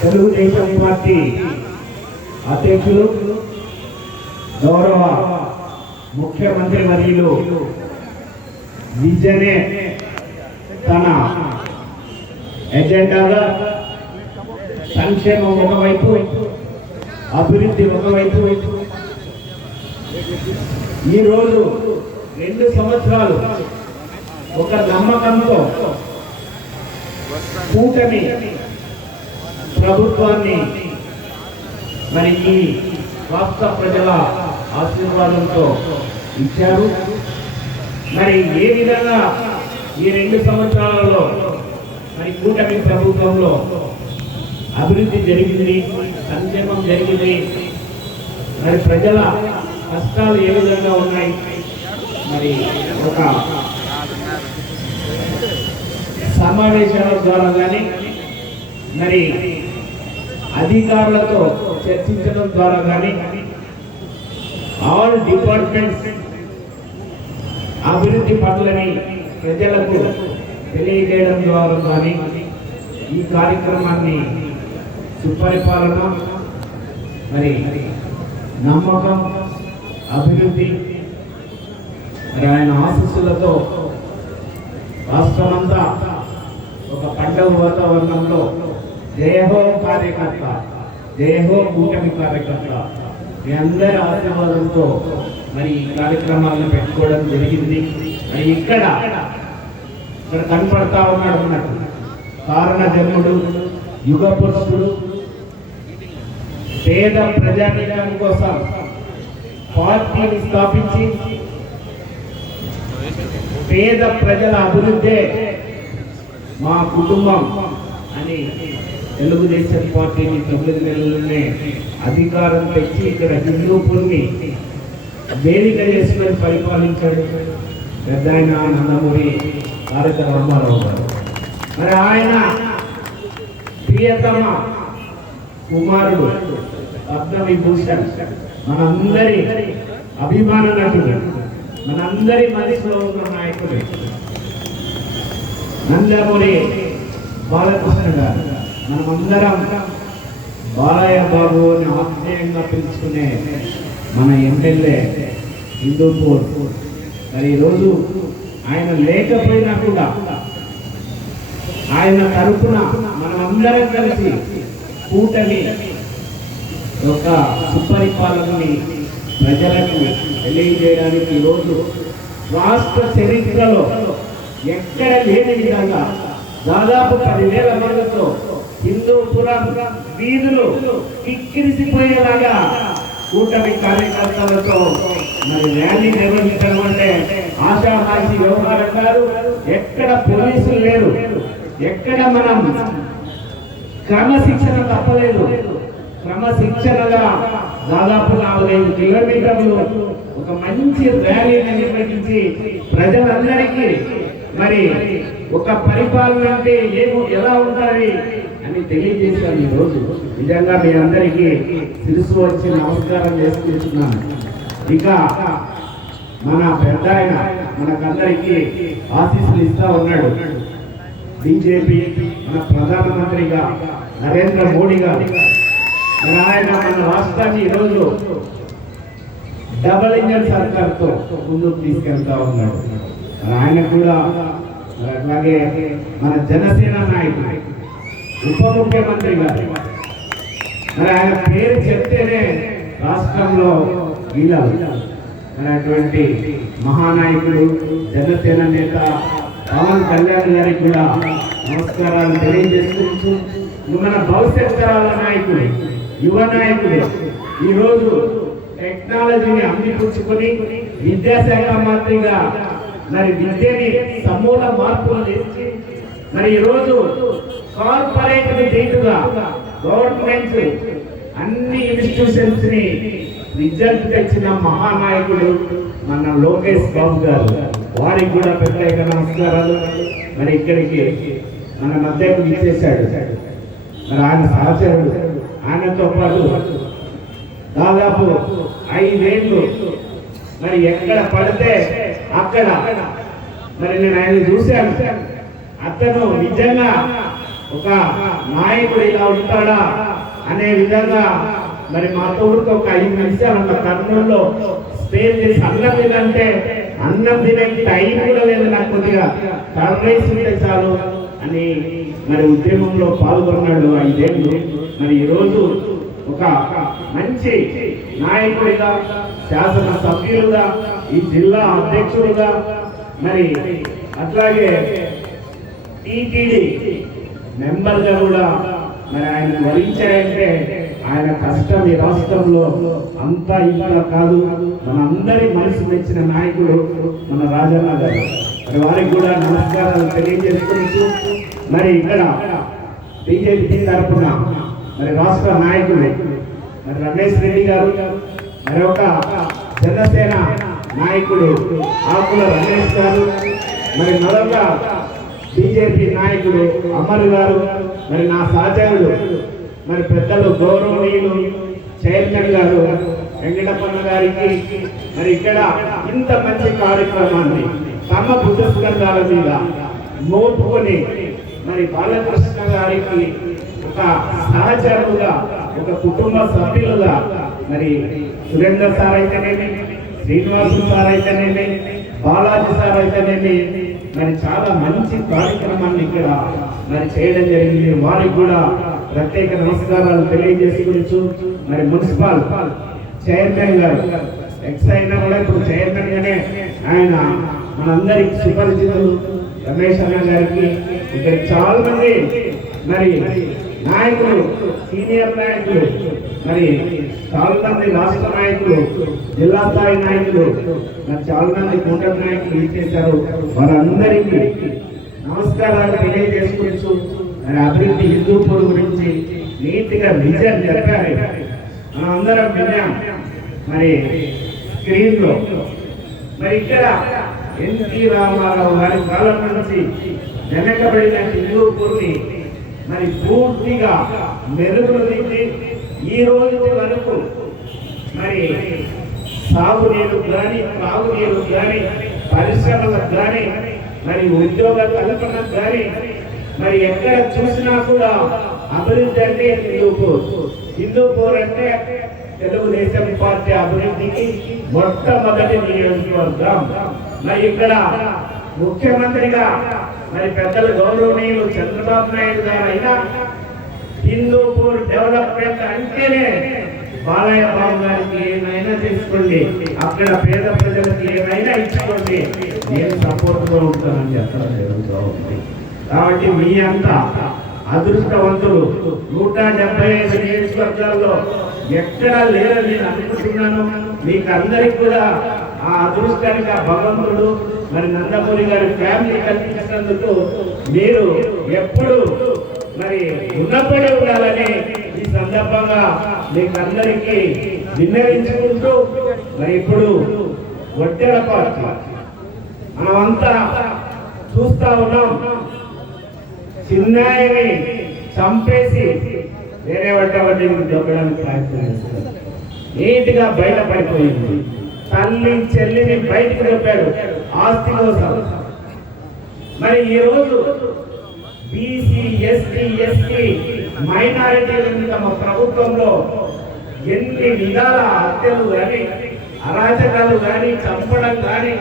Telugu Desam party అధ్యక్షులు గౌరవ ముఖ్యమంత్రి వర్యులు విజనే తన ఎజెండాగా సంక్షేమం ఒకవైపు, అభివృద్ధి ఒకవైపు, ఈరోజు 2 సంవత్సరాలు ఒక నమ్మకంతో కూటమి ప్రభుత్వాన్ని మరి ఈ రాష్ట్ర ప్రజల ఆశీర్వాదంతో ఇచ్చారు. మరి ఏ విధంగా ఈ 2 సంవత్సరాలలో మరి కూటమి ప్రభుత్వంలో అభివృద్ధి జరిగింది, సంక్షేమం జరిగింది, మరి ప్రజల కష్టాలు ఏ విధంగా ఉన్నాయి, మరి ఒక సమావేశాల ద్వారా కానీ మరి అధికారులతో చర్చించడం ద్వారా కానీ ఆల్ డిపార్ట్మెంట్స్ అభివృద్ధి పనులని ప్రజలకు తెలియజేయడం ద్వారా కానీ ఈ కార్యక్రమాన్ని సుపరిపాలన, మరి నమ్మకం, అభివృద్ధి, మరి ఆయన ఆశీస్సులతో రాష్ట్రమంతా ఒక పండుగ వాతావరణంలో జయహో కార్యకర్త, జయహో కూటమి కార్యకర్త, మీ అందరి ఆశీర్వాదంతో మరి ఈ కార్యక్రమాలను పెట్టుకోవడం జరిగింది. మరి ఇక్కడ కనపడతా ఉన్నాడు అన్నట్టు కారణ జన్ముడు, యుగ పురుషుడు, పేద ప్రజానికం కోసం పార్టీని స్థాపించి పేద ప్రజల అభివృద్ధే మా కుటుంబం అని తెలుగుదేశం పార్టీని 9 నెలల్లోనే అధికారం తెచ్చి ఇక్కడ హిందూపూర్ని వేదిక చేసుకుని పరిపాలించాడు పెద్ద ఆయన నందమూరి తారక రామారావు గారు. మరి ఆయన ప్రియతమ కుమారుడు పద్మవిభూషణ్ మనందరి అభిమాన నటుడు, మనందరి మనసులో ఉన్న నాయకుడు నందమూరి బాలకృష్ణ గారు. మనమందరం బాలయ్య బాబు అని ఆశ్చర్యంగా పిలుచుకునే మన ఎమ్మెల్యే హిందూపూర్. మరి ఈరోజు ఆయన లేకపోయినా కూడా ఆయన తరఫున మనమందరం కలిసి కూటమి ఒక సుపరిపాలనని ప్రజలకు తెలియజేయడానికి ఈరోజు రాష్ట్ర చరిత్రలో ఎక్కడ లేని విధంగా దాదాపు 10,000 మందితో హిందూపురం వీధులు కిక్కిరిసిపోయేలాగా కూటమి కార్యకర్తలతో మరి ర్యాలీ నిర్వహించడం అంటే ఆశామాషి వ్యవహారం కాదు. ఎక్కడ పోలీసులు లేరు, ఎక్కడ మనం క్రమశిక్షణ తప్పలేదు. క్రమశిక్షణగా దాదాపు 45 కిలోమీటర్లు ఒక మంచి ర్యాలీని నిర్వహించి ప్రజలందరికీ మరి ఒక పరిపాలన అంటే ఎలా ఉండాలి అని తెలియజేశాను. ఈరోజు నిజంగా మీ అందరికీ శిరస్సు వచ్చి నమస్కారం చేసుకుంటున్నాను. ఇక మన పెద్ద ఆయన మనకందరికీ ఆశీస్సులు ఇస్తా ఉన్నాడు. బీజేపీ మన ప్రధానమంత్రిగా నరేంద్ర మోడీ గారు, మరి ఆయన మన రాష్ట్రాన్ని ఈరోజు డబుల్ ఇంజన్ సర్కార్తో ముందుకు తీసుకెళ్తా ఉన్నాడు. ఆయన కూడా అట్లాగే మన జనసేన నాయకుడు ఉప ముఖ్యమంత్రి గారు, మరి ఆయన పేరు చెప్తేనే రాష్ట్రంలో అటువంటి మహానాయకుడు జనసేన నేత పవన్ కళ్యాణ్ గారికి కూడా నమస్కారాలు తెలియజేస్తూ, మన భవిష్యత్ తరాల నాయకుడు, యువ నాయకుడు ఈరోజు టెక్నాలజీని అందిపుచ్చుకొని విద్యాశాఖ మంత్రిగా మరి విద్యని సమూల మార్పులు చేసి మరి ఈరోజు కార్పొరేట్ ధీటుగా గవర్నమెంట్ అన్ని ఇన్స్టిట్యూషన్స్ ని రిజల్ట్ తెచ్చిన మహానాయకుడు మన లోకేష్ బాబు గారు. వారికి కూడా ప్రత్యేక నమస్కారాలు. మరి ఇక్కడికి మన మధ్యకు ఇచ్చేశాడు. మరి ఆయన సహచరుడు, ఆయనతో పాటు దాదాపు 5 ఏళ్ళు మరి ఎక్కడ పడితే అక్కడ మరి నేను ఆయన చూశాను. అతను నిజంగా ఒక నాయకుడు ఇలా ఉంటాడా అనే విధంగా మరి మా తోడుతో ఒక 5 నిమిషాలు ఉన్న కర్నూలులో స్పేస్ చేసి అన్నం తినంటే అన్నం తినే టైం కూడా లేదు, నాకు కొద్దిగా కర్రైస్ ఉంటే చాలు అని మరి ఉద్యమంలో పాల్గొన్నాడు 5 ఏళ్ళు. మరి ఈరోజు ఒక మంచి నాయకుడిగా, శాసన సభ్యులుగా, ఈ జిల్లా అధ్యక్షుడుగా, మరి అట్లాగే టీటీడీ మెంబర్గా కూడా మరి ఆయన వరించాయంటే ఆయన కష్టం ఈ రాష్ట్రంలో అంతా ఇంకా కాదు. మన అందరి మనసు మెచ్చిన నాయకుడు మన రాజన్న గారు. మరి వారికి కూడా నమస్కారాలు తెలియజేసుకుంటూ మరి ఇక్కడ బీజేపీ తరఫున మరి రాష్ట్ర నాయకుడు మరి రమేష్ రెడ్డి గారు, మరి ఒక జనసేన నాయకుడు ఆకుల రమేష్ గారు, మరి మొదట బీజేపీ నాయకుడు అమర్ గారు, మరి నా సహచరుడు మరి పెద్దలు గౌరవనీయులు చైర్మన్ గారు వెంకటప్పన్న గారికి, మరి ఇక్కడ ఇంత మంచి కార్యక్రమాన్ని తమ భుజస్కంధాల మీద మోపుకొని మరి బాలకృష్ణ గారికి ఒక సహచరులుగా, ఒక కుటుంబ సభ్యులుగా మరి సురేందర్ సార్ అయితేనేమి, శ్రీనివాసు సార్ అయితేనేమి, బాలాజీ సార్ అయితేనేమి మరి చాలా మంచి కార్యక్రమాన్ని ఇక్కడ మరి చేయడం జరిగింది. వారికి కూడా ప్రత్యేక నమస్కారాలు తెలియజేసుకుంటూ మరి మున్సిపల్ చైర్మన్ గారు ఎక్స్ అయినా కూడా ఇప్పుడు చైర్మన్ గానే ఆయన మనందరికి సుపరిచితులు రమేష్ అన్న గారికి, ఇక్కడ చాలా మంది మరి నాయకులు, సీనియర్ నాయకులు, మరి చాలా మంది రాష్ట్ర నాయకులు, జిల్లా స్థాయి నాయకులు, మరి చాలా మంది కూటమి నాయకులు ఇచ్చేశారు. వారందరికీ నమస్కారాలు తెలియజేసుకుంటూ మరి అభివృద్ధి హిందూపూర్ గురించి నీట్గా విజన్ చెప్పారు. మనం అందరం విన్నాం మరి స్క్రీన్ లో. మరి ఇక్కడ ఎన్టీ రామారావు గారి కాలం నుంచి వెనకబడిన హిందూపూర్ని మరి పూర్తిగా మెరుగుదిద్ది ఈ రోజు వరకు మరి సాగునీరు కానీ, త్రాగునీరు కానీ, పరిశ్రమలకు కానీ, మరి ఉద్యోగ కల్పనకు కానీ, మరి ఎక్కడ చూసినా కూడా అభివృద్ధి అంటే హిందూపూర్. హిందూపూర్ అంటే తెలుగుదేశం పార్టీ అభివృద్ధికి మొట్టమొదటి నియోజకవర్గం. మరి ఇక్కడ ముఖ్యమంత్రిగా మరి పెద్దలు గౌరవనీయులు చంద్రబాబు నాయుడు గారు అయినా హిందూపూర్ డెవలప్మెంట్ అంటేనే బాలయ్య బాబు గారికి ఏమైనా తీసుకోండి, అక్కడ పేద ప్రజలకు ఏమైనా ఇచ్చుకోండి, నేను సపోర్ట్ గా ఉంటానని చెప్పడం జరుగుతుంది. కాబట్టి మీ అంతా అదృష్టవంతులు. 175 నియోజకవర్గాల్లో ఎక్కడా లేరని నేను అనుకుంటున్నాను. మీకు అందరికి కూడా ఆ అదృష్టానికి ఆ భగవంతుడు మరి నందమూరి గారి ఫ్యామిలీ కల్పించినందుకు మీరు ఎప్పుడు మరి ఉన్నపడి ఉండాలని ఈ సందర్భంగా మీకు అందరికీ విన్నవించుకుంటూ, మరి ఇప్పుడు ఒట్టెల పార్టీ మనమంతా చూస్తా ఉన్నాం. చిన్నాయిని చంపేసి వేరే వాటిని దొక్కడానికి ప్రయత్నం చేస్తారు. నీట్గా బయటపడిపోయింది. తల్లి చెల్లిని బయటకు దొప్పాడు ఆస్తి కోసం. మరి ఈ రోజు బీసీ, ఎస్టీ, ఎస్టీ మైనారిటీలను తమ ప్రభుత్వంలో ఎన్ని విధాల హత్యలు కానీ, అరాచకాలు కానీ, చంపడం కానీ,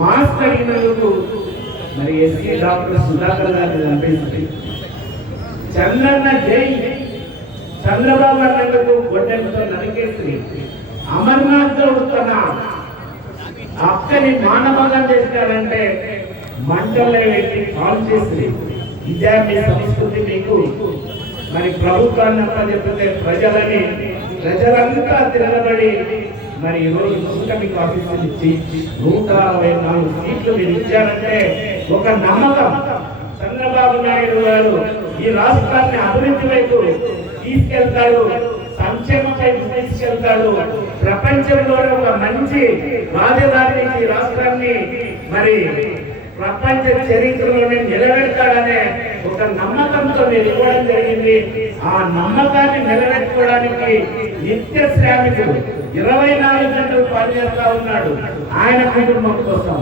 మాస్క్ అడిగినందుకు మరి ఎస్సీ డాక్టర్ సుధాకర్ గారిని చంపేసి చంద్రన్న జై చంద్రబాబు అన్నందుకు గొడ్డెలతో నరికేసి అమర్నాథ్ లో ఉంటున్న అక్కని మానవంగా చేస్తారంటే మంటల్లో పెట్టి కాల్ చేసి ఇదే మీ సంస్కృతి. మీకు మరి ప్రభుత్వాన్ని అప్పచెప్పితే ప్రజలంతా తిరగబడి మరి ఈరోజు కూటమికి ఆఫీసులు ఇచ్చి 164 సీట్లు మీరు ఇచ్చారంటే ఒక నమ్మకం. చంద్రబాబు నాయుడు గారు ఈ రాష్ట్రాన్ని అభివృద్ధి వైపు తీసుకెళ్తాడు, సంక్షేమం వైపు తీసుకెళ్తాడు, ప్రపంచంలోనే ఒక మంచి రాజధాని ఈ రాష్ట్రాన్ని మరి ప్రపంచ చరిత్రలోనే నిలబెడతాడనే ఒక నమ్మకంతో మీరు ఇవ్వడం జరిగింది. ఆ నమ్మకాన్ని నిలబెట్టుకోవడానికి నిత్య శ్రామికుడు 24 గంటలు పనిచేస్తా ఉన్నాడు. ఆయన కుటుంబం కోసం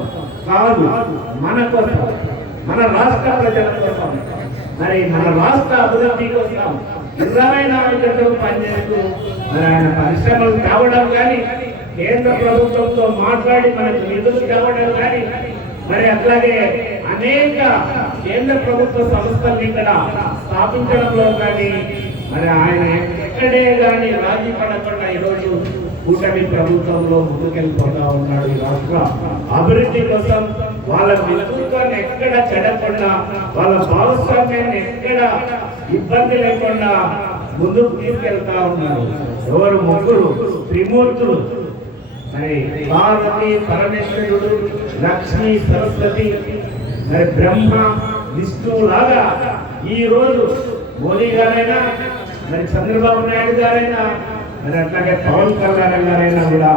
కాదు, మన కోసం, మన రాష్ట్ర ప్రజల కోసం. మరి మన రాష్ట్ర అభివృద్ధి కోసం 24 గంటలు పనిచేస్తూ మరి ఆయన పరిశ్రమలు తేవడం కానీ కేంద్ర ప్రభుత్వంతో మాట్లాడి మనకు నిధులు తేవడం కానీ మరి అట్లాగే అనేక కేంద్ర ప్రభుత్వ సంస్థల్ని ఇక్కడ స్థాపించడంలో కానీ మరి ఆయన ఎక్కడే కానీ రాజీ పడకుండా ఈరోజు కూటమి ప్రభుత్వంలో ముందుకెళ్ళిపోతా ఉన్నాడు. ఈ రాష్ట్ర అభివృద్ధి కోసం వాళ్ళ నేతృత్వాన్ని ఎక్కడ చెడకుండా, వాళ్ళ భాగస్వామ్యాన్ని ఎక్కడ ఇబ్బంది లేకుండా ముందుకు తీసుకెళ్తా ఉన్నారు. ఎవరు ముగ్గురు త్రిమూర్తులు, మరి పార్వతి పరమేశ్వరుడు, లక్ష్మీ సరస్వతి, మరి బ్రహ్మ విష్ణువు లాగా ఈ రోజు మోదీ గారైనా మరి చంద్రబాబు నాయుడు గారైనా మరి అట్లాగే పవన్ కళ్యాణ్ గారైనా కూడా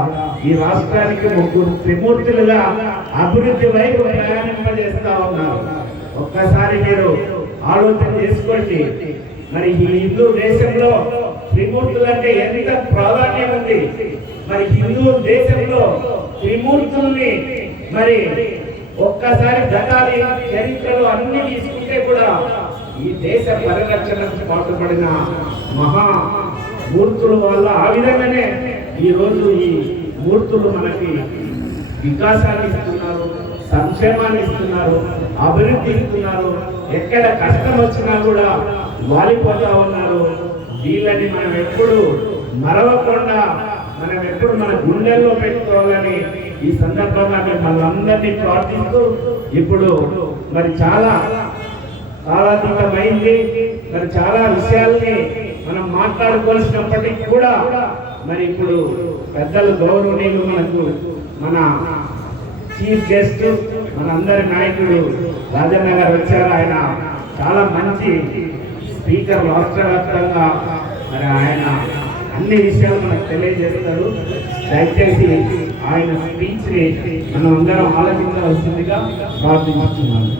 ఈ రాష్ట్రానికి ముగ్గురు త్రిమూర్తులుగా అభివృద్ధి వైపు ప్రయాణింపజేస్తా ఉన్నారు. ఒక్కసారి మీరు ఆలోచన చేసుకోండి. మరి ఈ హిందూ దేశంలో త్రిమూర్తులు అంటే ఎంత ప్రాధాన్యం ఉంది. మరి హిందూ దేశంలో త్రిమూర్తుల్ని మరి ఒక్కసారి గతాలి చరిత్రలో అన్ని తీసుకుంటే కూడా ఈ దేశ పరిరక్షణకు పాటుపడిన మహా మూర్తుల వల్ల ఆ విధంగానే ఈ రోజు ఈ మూర్తులు మనకి వికాసాన్ని ఇస్తున్నారు, సంక్షేమాన్ని ఇస్తున్నారు, అభివృద్ధి ఇస్తున్నారు. ఎక్కడ కష్టం వచ్చినా కూడా వాలిపోతా ఉన్నారు. వీళ్ళని మనం ఎప్పుడు మరవకుండా మనం ఎప్పుడు మన గుండెల్లో పెట్టుకోవాలని ఈ సందర్భంగా మిమ్మల్ని అందరినీ ప్రార్థిస్తూ ఇప్పుడు మరి చాలా కాలాతీతమైంది. మరి చాలా విషయాల్ని మనం మాట్లాడుకోవాల్సినప్పటికీ కూడా మరి ఇప్పుడు పెద్దలు గౌరవనీయులు మనకు మన చీఫ్ గెస్ట్ మనందరి నాయకుడు రాజన్న గారు వచ్చారు. ఆయన చాలా మంచి స్పీకర్, రాష్ట్ర వ్యాప్తంగా మరి ఆయన అన్ని విషయాలు మనకు తెలియజేస్తారు. దయచేసి ఆయన స్పీచ్ ని మనం అందరం ఆలోచించవలసిందిగా ప్రార్థిస్తున్నాను.